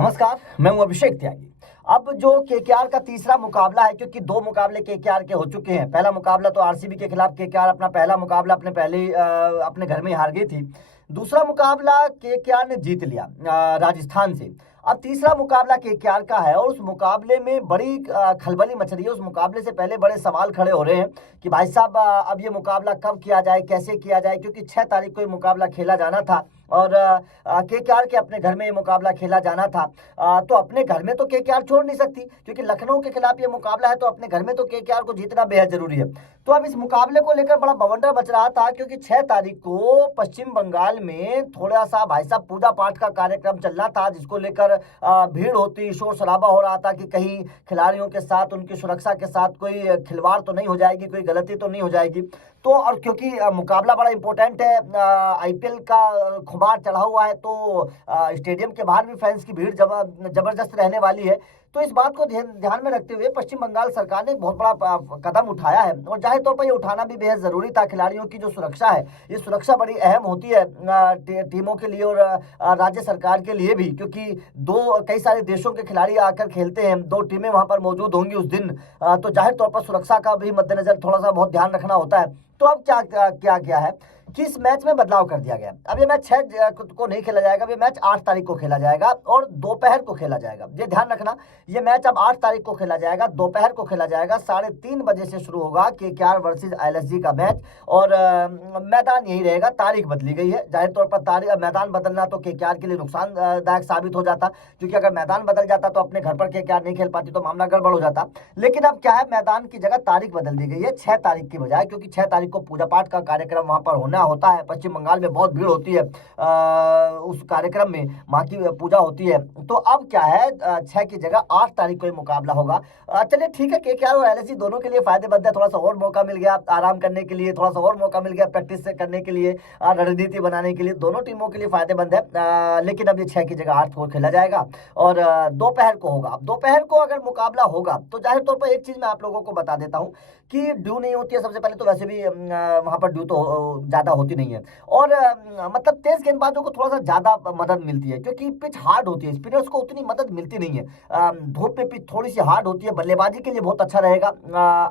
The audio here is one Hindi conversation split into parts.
नमस्कार, मैं हूं अभिषेक त्यागी। अब जो केकेआर का तीसरा मुकाबला है, क्योंकि दो मुकाबले केकेआर के हो चुके हैं। पहला मुकाबला तो आरसीबी के खिलाफ केकेआर अपना पहला मुकाबला अपने घर में हार गई थी। दूसरा मुकाबला केकेआर ने जीत लिया राजस्थान से। अब तीसरा मुकाबला केकेआर का है और उस मुकाबले में बड़ी खलबली मच रही है। उस मुकाबले से पहले बड़े सवाल खड़े हो रहे हैं कि भाई साहब, अब ये मुकाबला कब किया जाए, कैसे किया जाए, क्योंकि 6 तारीख को ये मुकाबला खेला जाना था और केकेआर के अपने घर में ये मुकाबला खेला जाना था। तो अपने घर में तो केकेआर छोड़ नहीं सकती, क्योंकि लखनऊ के खिलाफ ये मुकाबला है, तो अपने घर में तो केकेआर को जीतना बेहद जरूरी है। तो अब इस मुकाबले को लेकर बड़ा बवंडर मच रहा था, क्योंकि 6 तारीख को पश्चिम बंगाल में थोड़ा सा भाई साहब पूजा पाठ का कार्यक्रम चलना था, जिसको लेकर भीड़ होती, शोर शराबा हो रहा था कि कहीं खिलाड़ियों के साथ, उनकी सुरक्षा के साथ कोई खिलवाड़ तो नहीं हो जाएगी, कोई गलती तो नहीं हो जाएगी। तो और क्योंकि मुकाबला बड़ा इंपॉर्टेंट है, आईपीएल का खुमार चढ़ा हुआ है, तो स्टेडियम के बाहर भी फैंस की भीड़ जबरदस्त रहने वाली है। तो इस बात को ध्यान में रखते हुए पश्चिम बंगाल सरकार ने एक बहुत बड़ा कदम उठाया है और जाहिर तौर पर ये उठाना भी बेहद जरूरी था। खिलाड़ियों की जो सुरक्षा है, ये सुरक्षा बड़ी अहम होती है टीमों के लिए और राज्य सरकार के लिए भी, क्योंकि कई सारे देशों के खिलाड़ी आकर खेलते हैं, 2 टीमें वहां पर मौजूद होंगी उस दिन। तो जाहिर तौर पर सुरक्षा का भी मद्देनजर थोड़ा सा बहुत ध्यान रखना होता है। तो अब क्या क्या है कि इस मैच में बदलाव कर दिया गया। अब ये मैच 6 को नहीं खेला जाएगा, ये मैच 8 तारीख को खेला जाएगा और दोपहर को खेला जाएगा। ये ध्यान रखना, ये मैच अब 8 तारीख को खेला जाएगा, दोपहर को खेला जाएगा। 3:30 बजे से शुरू होगा केकेआर वर्सेस एलएसजी का मैच और मैदान यही रहेगा। तारीख बदली गई है। जाहिर तौर पर मैदान बदलना तो केकेआर के लिए नुकसानदायक साबित हो जाता, क्योंकि अगर मैदान बदल जाता तो अपने घर पर केकेआर नहीं खेल पाती, तो मामला गड़बड़ हो जाता। लेकिन अब क्या है, मैदान की जगह तारीख बदल दी गई है 6 तारीख की बजाय, क्योंकि 6 तारीख को पूजा पाठ का कार्यक्रम वहां पर होता है। पश्चिम बंगाल में बहुत भीड़ होती है उस कार्यक्रम में, माँ की पूजा होती है। तो अब क्या है, 6 की जगह 8 तारीख को ये मुकाबला होगा। चलिए ठीक है, केकेआर और एलएसजी दोनों के लिए फायदेमंद है। थोड़ा सा और मौका मिल गया आराम करने के लिए, थोड़ा सा और मौका मिल गया प्रैक्टिस करने के लिए, रणनीति बनाने के लिए, दोनों टीमों के लिए फायदेमंद है। लेकिन अब ये 6 की जगह 8 को खेला जाएगा और दोपहर को होगा। अब दोपहर को अगर मुकाबला होगा तो जाहिर तौर पर एक चीज मैं आप लोगों को बता देता हूँ कि ड्यू नहीं होती है। सबसे पहले तो वैसे भी वहां पर ड्यू तो ज्यादा होती नहीं है और मतलब तेज गेंदबाजों को थोड़ा सा ज्यादा मदद मिलती है, क्योंकि पिच हार्ड होती है। स्पिनर्स को उतनी मदद मिलती नहीं है। धूप में पिच थोड़ी सी हार्ड होती है, बल्लेबाजी के लिए बहुत अच्छा रहेगा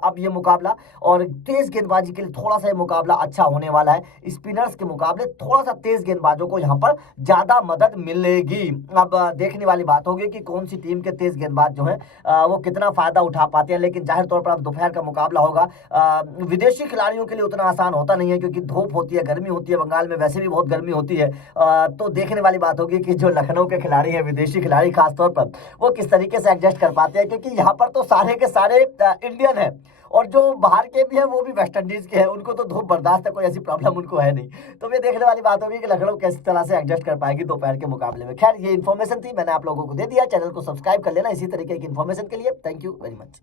अब ये मुकाबला, और तेज गेंदबाजी के लिए थोड़ा सा ये मुकाबला अच्छा होने वाला है। स्पिनर्स के मुकाबले थोड़ा सा तेज गेंदबाजों को यहाँ पर ज्यादा मदद मिलेगी। अब देखने वाली बात होगी कि कौन सी टीम के तेज गेंदबाज जो है वो कितना फायदा उठा पाते हैं। लेकिन जाहिर तौर पर अब दोपहर का मुकाबला होगा। विदेशी खिलाड़ियों के लिए उतना आसान होता नहीं है, क्योंकि धूप होती है, गर्मी होती है, बंगाल में वैसे भी बहुत गर्मी होती है। तो देखने वाली बात होगी कि जो लखनऊ के खिलाड़ी हैं, विदेशी खिलाड़ी खासतौर पर, वो किस तरीके से एडजस्ट कर पाते हैं, क्योंकि यहाँ पर तो सारे के सारे इंडियन हैं और जो बाहर के भी हैं वो भी वेस्ट इंडीज के हैं। उनको तो धूप बर्दाश्त है, कोई ऐसी प्रॉब्लम उनको है नहीं। तो ये देखने वाली बात होगी कि लखनऊ किस तरह से एडजस्ट कर पाएगी दोपहर के मुकाबले में। खैर, ये इन्फॉर्मेशन थी, मैंने आप लोगों को दे दिया। चैनल को सब्सक्राइब कर लेना इसी तरीके की इन्फॉर्मेशन के लिए। Thank you very much.